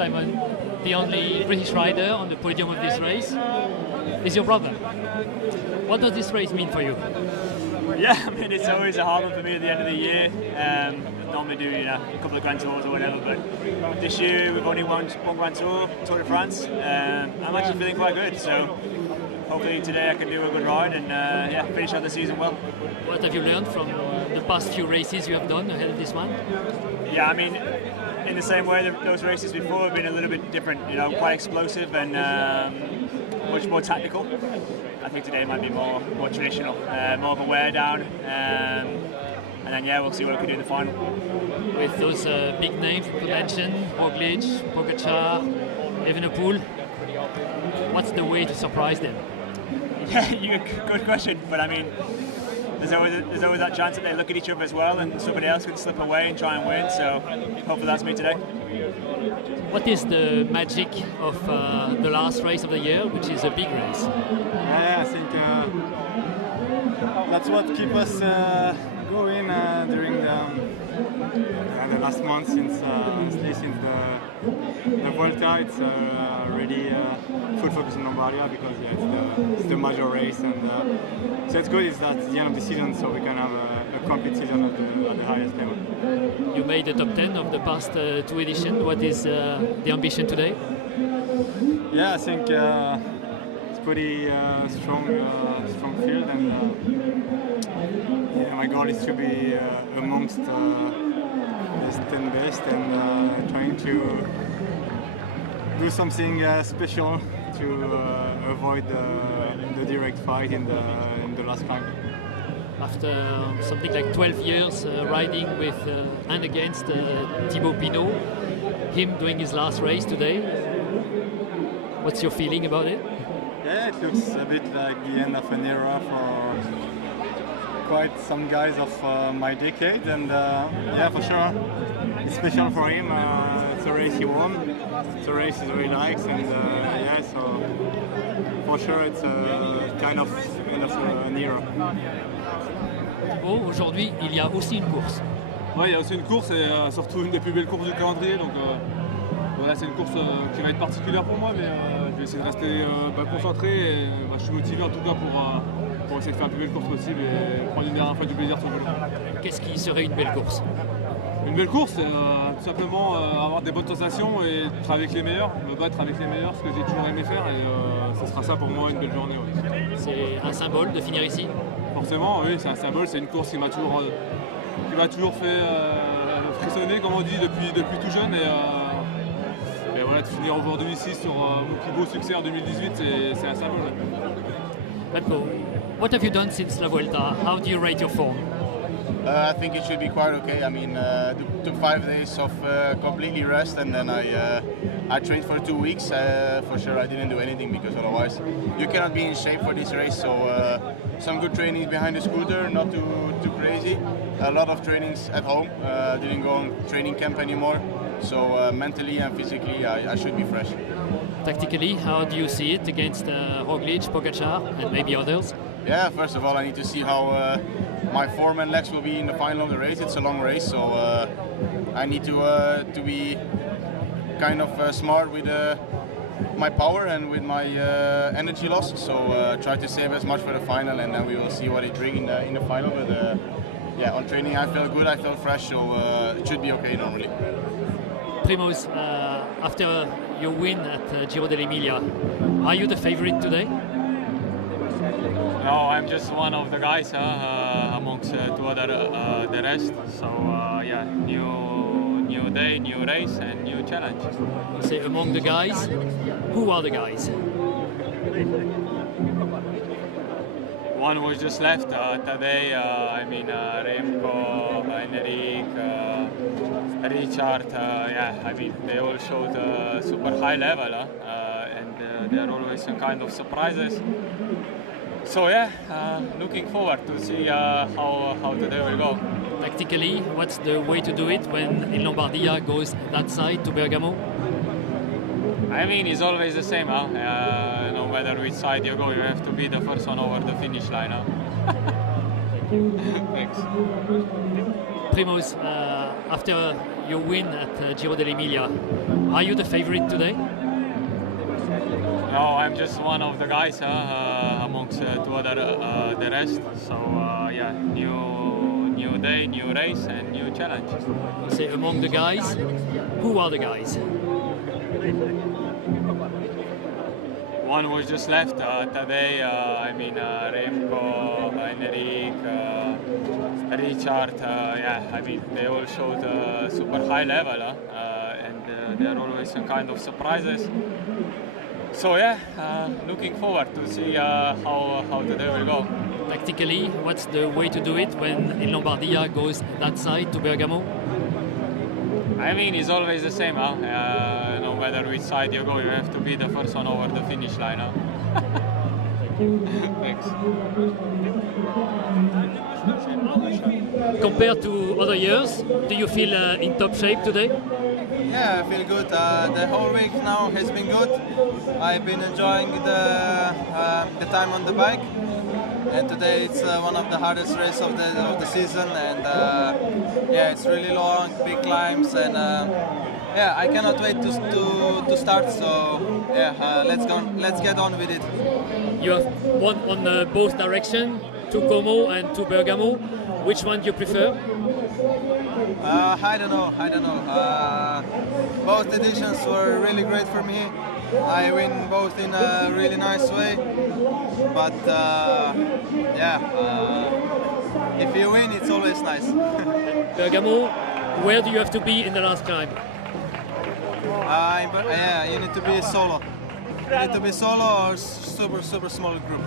Simon, the only British rider on the podium of this race, is your brother. What does this race mean for you? Yeah, I mean, it's always a hard one for me at the end of the year. Normally do a couple of Grand Tours or whatever, but this year we've only won one Grand Tour, Tour de France. I'm actually feeling quite good, so hopefully today I can do a good ride and finish out the season well. What have you learned from the past few races you have done ahead of this one? Yeah, I mean, in the same way that those races before have been a little bit different, quite explosive and much more tactical. I think today might be more traditional, more of a wear down, and then we'll see what we can do in the final. With those big names you mentioned, Roglic, Pogačar, Evenepoel, what's the way to surprise them? Yeah, good question, but I mean, there's always that chance that they look at each other as well and somebody else could slip away and try and win, so hopefully that's me today. What is the magic of the last race of the year, which is a big race? I think that's what keeps us going during the last month since the Vuelta. It's really full focus on Lombardia because it's the major race, and so it's good. It's at the end of the season, so we can have a complete season at the highest level. You made the top 10 of the past two editions. What is the ambition today? Yeah, I think it's pretty strong field, and my goal is to be amongst the 10 best and trying to do something special to avoid the direct fight in the last climb. After something like 12 years riding with and against Thibaut Pinot, him doing his last race today, what's your feeling about it? Yeah, it looks a bit like the end of an era for quite some guys of my decade, and for sure it's special for him. It's a race he won, it's a race he really likes, and so for sure it's a kind of end of an era. Aujourd'hui, il y a aussi une course. Oui, il y a aussi une course et surtout une des plus belles courses du calendrier. Donc voilà, c'est une course qui va être particulière pour moi, mais je vais essayer de rester concentré. Et, je suis motivé en tout cas pour essayer de faire la plus belle course possible et prendre une dernière fois du plaisir sur le vélo. Qu'est-ce qui serait une belle course? Une belle course, c'est tout simplement avoir des bonnes sensations et être avec les meilleurs, me battre avec les meilleurs, ce que j'ai toujours aimé faire, et ce sera ça pour moi une belle journée. Ouais. C'est un symbole de finir ici? Forcément, oui, c'est un symbole, c'est une course qui m'a toujours fait frissonner, comme on dit, depuis tout jeune. Et voilà, de finir aujourd'hui ici sur mon plus beau succès en 2018, c'est un symbole. Remco, what have you done since La Vuelta? How do you rate your form? I think it should be quite okay. I mean, took 5 days of completely rest, and then I trained for 2 weeks. For sure, I didn't do anything because otherwise you cannot be in shape for this race. So some good trainings behind the scooter, not too crazy. A lot of trainings at home. Didn't go on training camp anymore. So mentally and physically, I should be fresh. Tactically, how do you see it against Roglic, Pogačar, and maybe others? Yeah, first of all, I need to see how my form and legs will be in the final of the race. It's a long race, so I need to be kind of smart with my power and with my energy loss. So try to save as much for the final, and then we will see what it brings in the final. But on training I felt good, I felt fresh, so it should be okay normally. Primoz, after your win at Giro dell'Emilia, are you the favorite today? No, I'm just one of the guys amongst two other the rest. So new day, new race, and new challenge. You say among the guys. Who are the guys? One was just left today. Remco, Henrik, Richard. They all showed super high level, and there are always some kind of surprises. So looking forward to see how today will go. Tactically, what's the way to do it when in Lombardia goes that side to Bergamo? I mean, it's always the same. No matter which side you go, you have to be the first one over the finish line. Thanks. Primoz, after your win at Giro dell'Emilia. Are you the favorite today? No, I'm just one of the guys amongst two other the rest. So yeah, new day, new race, and new challenge. Say among the guys, who are the guys? One was just left today. I mean, Remco, Henrik, Richard. Yeah, I mean, they all showed super high level, and there are always some kind of surprises. So yeah, looking forward to see how today will go. Tactically, what's the way to do it when in Lombardia goes that side to Bergamo? I mean, it's always the same, no matter which side you go, you have to be the first one over the finish line. Thanks. Compared to other years, do you feel in top shape today? Yeah, I feel good. The whole week now has been good. I've been enjoying the time on the bike, and today it's one of the hardest races of the season. And yeah, it's really long, big climbs, and yeah, I cannot wait to start. So yeah, let's get on with it. You have won on both directions, to Como and to Bergamo. Which one do you prefer? I don't know. Both editions were really great for me. I win both in a really nice way. But yeah, if you win, it's always nice. Bergamo, where do you have to be in the last climb? Yeah, you need to be solo. You need to be solo or super small group.